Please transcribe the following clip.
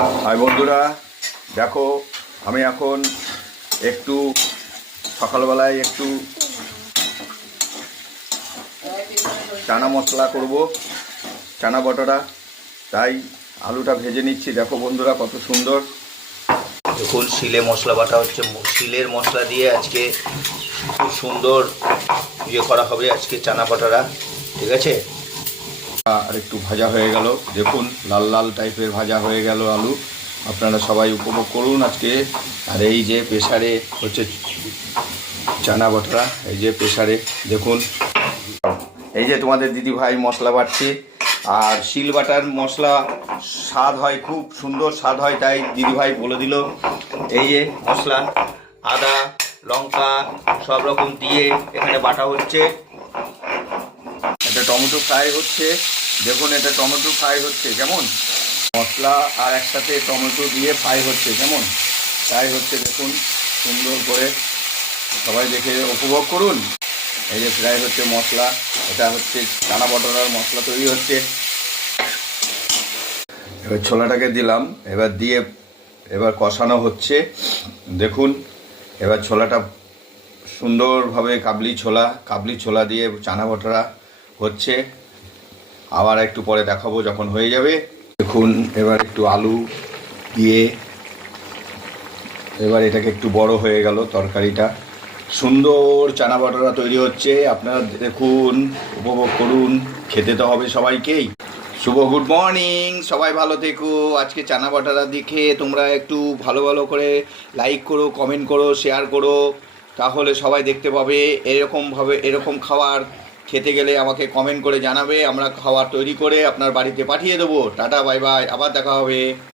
High বন্ধুরা, দেখো আমি এখন একটু সকালবেলায় একটু চানা মশলা করব, চানা বটাটা, তাই আলুটা ভেজে নিচ্ছি। দেখো বন্ধুরা কত সুন্দর। দেখুন শিলে মশলা বাটা হচ্ছে, শিলের মশলা দিয়ে আজকে খুব সুন্দর করা হবে আজকে চানা বটাটা, ঠিক আছে। আর একটু ভাজা হয়ে গেল, দেখুন লাল লাল টাইপের ভাজা হয়ে গেল আলু। আপনারা সবাই উপভোগ করুন আজকে। আর এই যে প্রেসারে হচ্ছে চানা বটা, এই যে প্রেসারে দেখুন, এই যে তোমাদের দিদি ভাই মশলা বাটছে। আর শিল বাটার মশলা স্বাদ হয়, খুব সুন্দর স্বাদ হয়, তাই দিদি ভাই বলে দিল। এই যে মশলা, আদা লঙ্কা সব রকম দিয়ে এখানে বাটা হচ্ছে। এটা টমেটো ফ্রাই হচ্ছে, দেখুন এটা টমেটো ফ্রাই হচ্ছে, কেমন মশলা আর একসাথে টমেটো দিয়ে ফ্রাই হচ্ছে, কেমন ফ্রাই হচ্ছে দেখুন সুন্দর করে। সবাই দেখে উপভোগ করুন। এই যে ফ্রাই হচ্ছে মশলা, এটা হচ্ছে চানা বটার মশলা তৈরি হচ্ছে। এবার ছোলাটাকে দিলাম, এবার দিয়ে এবার কষানো হচ্ছে। দেখুন এবার ছোলাটা সুন্দরভাবে কাবলি ছোলা দিয়ে চানা বটা হচ্ছে। আবার একটু পরে দেখাবো যখন হয়ে যাবে। দেখুন এবার একটু আলু দিয়ে এবার এটাকে একটু বড় হয়ে গেল, তরকারিটা সুন্দর চানা বটাটা তৈরি হচ্ছে। আপনারা দেখুন, উপভোগ করুন, খেতে তো হবে সবাইকেই। শুভ গুড মর্নিং, সবাই ভালো থেকো। আজকে চানা বটাটা দেখে তোমরা একটু ভালো ভালো করে লাইক করো, কমেন্ট করো, শেয়ার করো, তাহলে সবাই দেখতে পাবে। এরকমভাবে এরকম খাবার খেতে গেলে আমাকে কমেন্ট করে জানাবে, আমরা খাবার তৈরি করে আপনার বাড়িতে পাঠিয়ে দেবো। টাটা বাই বাই, আবার দেখা হবে।